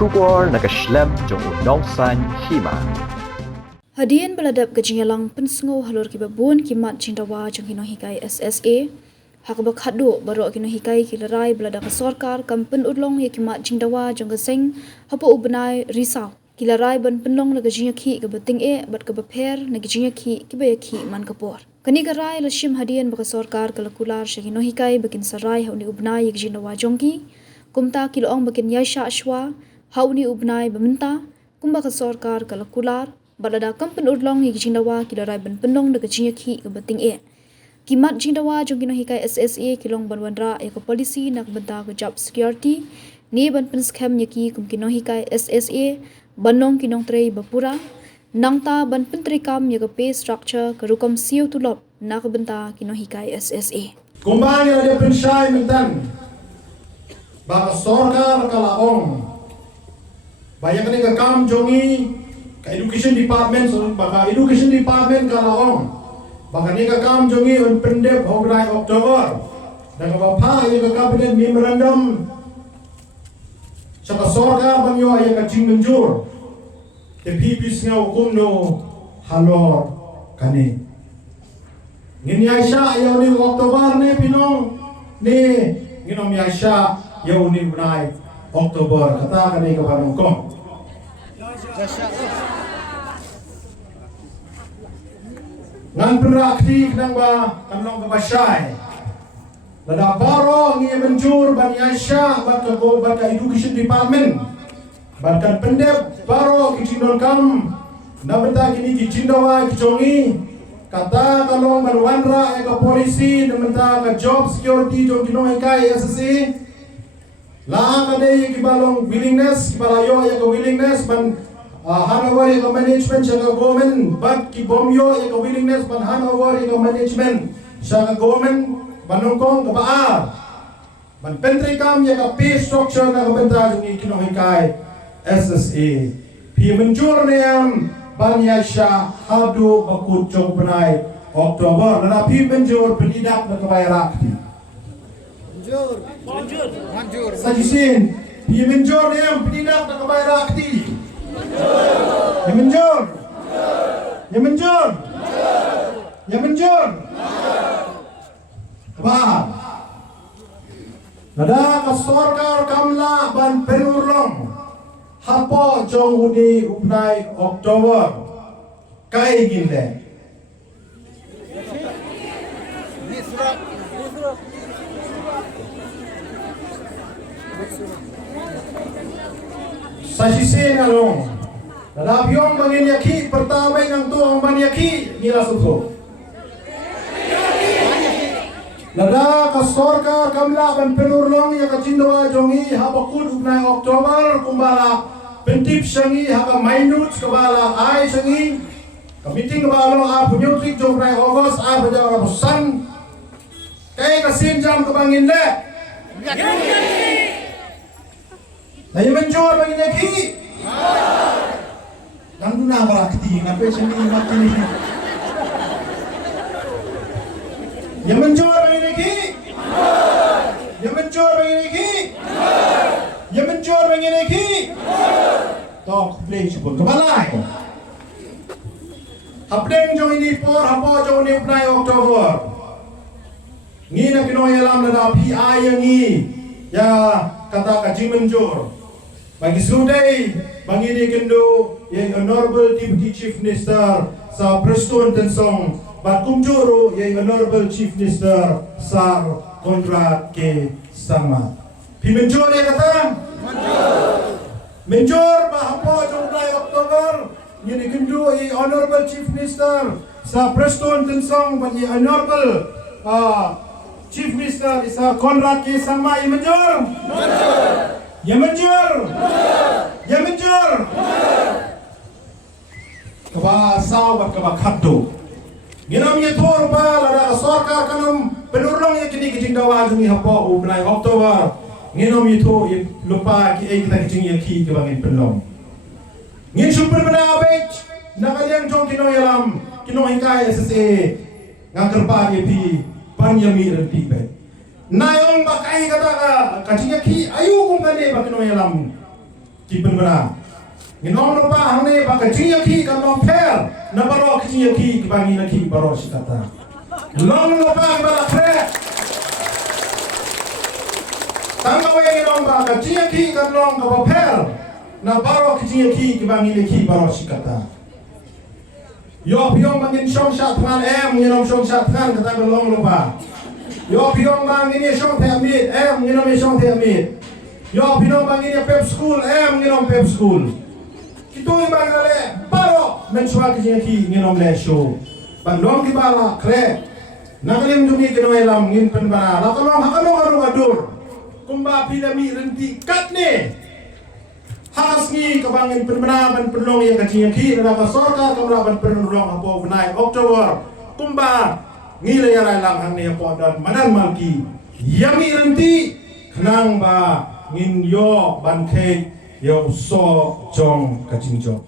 Shubor nakaslem jong unong san hima. Hadian beladap gajingalang pensengo halor kibabun kimat cintawa jong hinohikai SSA. Hakabak hadu baru hinohikai kilarai belada ke sorkar kampen udlong ya kimat cintawa jong geseng hapo ubenai risau. Kilarai ban penlong na gajinya ki kebeting bat kebeper na gajinya ki kibaya ki man kapor. Kani garai lashim hadian baka sorkar kalakular hinohikai bakin sarai hauni ubenai ya gajindawa jongki. Kumta kiloong bakin yaisha ashwa hauni ubenai bamenta kumba ke sorkar kalakular balada kampen udlong hi jindawa kilarai ban pendong de gajinya ki kebeting kimat jindawa jong hinohikai SSA kilong banwanra ya ke polisi nak benta ke job security ni ban penskam nyaki kum hinohikai SSA banong kinong trei bapura nangta ban pentrikam ya ke pay structure ke rukam siu tulop nak benta hinohikai SSA kumbang yang ada pensyai mentan baka sorkar kalaong banyak ni kam jongi Education Department baka Education Department kalaong baka ni kam jongi on pendep hograi Oktober dan bapa yang kabinet memorandum sa sorkar banyo ay kajing menjur te pipis nga hukum no halor kani ngin yaisha ayaw ni Oktober ni pinong ni nginom yaisha yaw ni bunay Oktober kata kani kabarong ko ngan penrakti nang ba kanlong kabasyay nada baro ngi menjur ban yaisha bat ka Education Department bat kan pendep baro kijindon kam nabenta kini kijindawa kijongi kata kalong banwanra ka polisi nabenta ka job security jong kinohikai SSA la kadai kibalong willingness kibalayo ka willingness ban hanover yung management sa government but kibomyo yung willingness ban hanover yung management sa government banungkong kabaar ban pentrikam yung pay structure na kabenta yung kinohikai SSA pi menjur niyam ban yasya hadu bakut jong penay Oktober na pi menjur penidak na kabayrakti menjur sajisin pi menjur niyam penidak na kabayrakti Ya menjur. Ya menjur. Ya menjur. Bah. Nada ka sorkar kamla ban penurlong. Hapo jong hudi upnai Oktober. Kai ginde. Sasisi nalong. Nadabyong manginyaki pertama ng tuang manyaki nila suko. Nada ka sorkar kamla ban penurlong ya kachindawa jongi habakud upnay Oktober kumbala pentip syangi haka minutes kabala ay syangi kamiting kabalo a punyutrik jongray August a bajawara busan kay kasin jam kabangin le. Nayo menjur manginyaki. Nang na barakti na pwede ni mati ni. Ya menjur bagi ya menjur bagi ya menjur bagi tok play sebut kebalai. Hapdeng jong ini por hapo jong ni upnai Oktober. Ngi na kinoy alam na PI yang ngi ya kata kajing menjur. Bagi sudai bagi ni kendo yang Honorable Deputy Chief Minister sa Preston Tensong bat kumjuro yang Honorable Chief Minister sa Konrad K. Sangma. Pimenjur ya kata? Menjur bahapo jumlah Oktober yang kendo yang Honorable Chief Minister sa Preston Tensong bat yang Honorable Chief Minister sa Konrad K. Sangma yang menjur? Ya menjur. Ya menjur. Kaba sawat kaba kaddo. Ginam ya tor ba la sorkar kanum penurlong ya kini kijing dawa jumi hapo ubnai Oktober. Ginam ya to lupa ki ay kita kijing ya ki kebangin penlong. Ngin super bena abet nakaliang jong kino yalam kino hingkai SSA ngangker ya pi panyami retipe. Nayong bakai kata ka kajing ya ki ayu kung kani bakino yalam kipen bana nginom no pa hang ne ba ka jiya ki kan long per na baro ki jiya ki bangi na ki baro sikata long no pa ba la pre tanga we nginom ba ka jiya ki kan long ka ba per na baro ki jiya ki bangi na ki baro sikata yo piong bangin shong shat man nginom shong shat kan kata long no pa yo piong bangin shong the mit nginom shong the mit yo piong bangin pep school nginom pep school Kitoy bang nale baro mensual ki nginom le show bandong ki bala kre nagalim dumi kino elam ngin pen bana lakalong hakalong aru adur kumba pilami renti katne hakas ngi kabangin pen bana ban penlong yang ki na ka sorkar kamra ban penlong apo bunai Oktober kumba ngi le yara lang hang ne apo dan manan malki yami renti kenang ba ngin yo ban ke yo so jong kacing jong